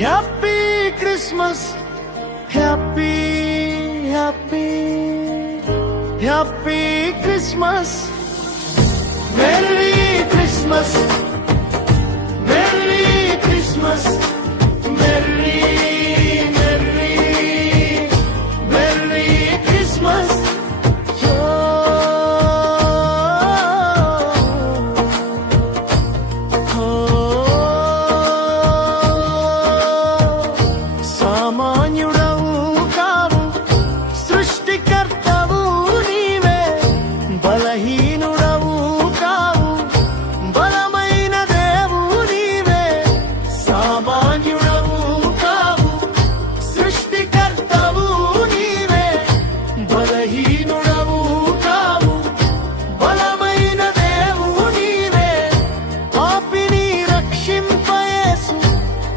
Happy Christmas, happy happy happy Christmas, merry Christmas, merry Christmas, merry merry merry Christmas. సామాన్యుడవు కావు, సృష్టికర్తవు నీవే, బలహీనుడవు కావు, బలమైన దేవు నీవే. సామాన్యుడవు కావు, సృష్టికర్తవు నీవే, బలహీనుడవు కావు, బలమైన దేవు నీవే. పాపిని రక్షింపయేసు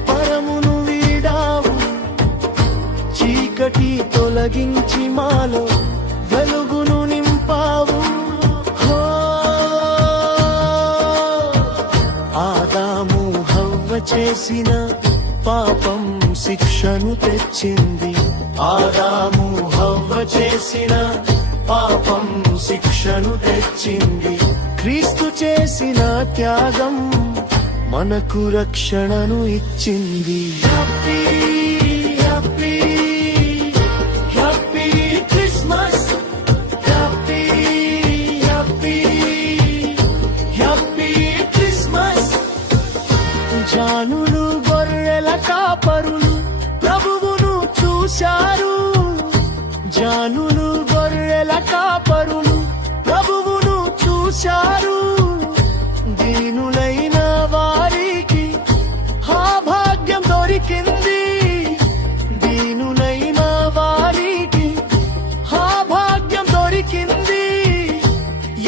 పరమును వీడావు, చీకటి తొలగించి మాలో వెలుగును నింపావు. ఆదాము హవ్వ చేసిన పాపం శిక్షను తెచ్చింది, ఆదాము హవ్వ చేసిన పాపం శిక్షను తెచ్చింది. క్రీస్తు చేసిన త్యాగం మనకు రక్షణను ఇచ్చింది. Happy happy happy Christmas, happy happy happy Christmas. జానులు గొర్రెల కాపరులు ప్రభువును చూశారు, జానులు గొర్రెల కాపరులు ప్రభువును చూశారు. దీనులైన వారికి ఆ భాగ్యం దొరికింది, దీనులైన వారికి ఆ భాగ్యం దొరికింది.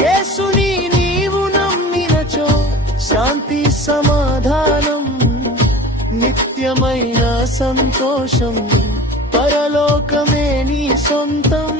యేసుని నీవు నమ్మినచో శాంతి సమాధానం, నిత్యమైన సంతోషం, పరలోకమే నీ సొంతం.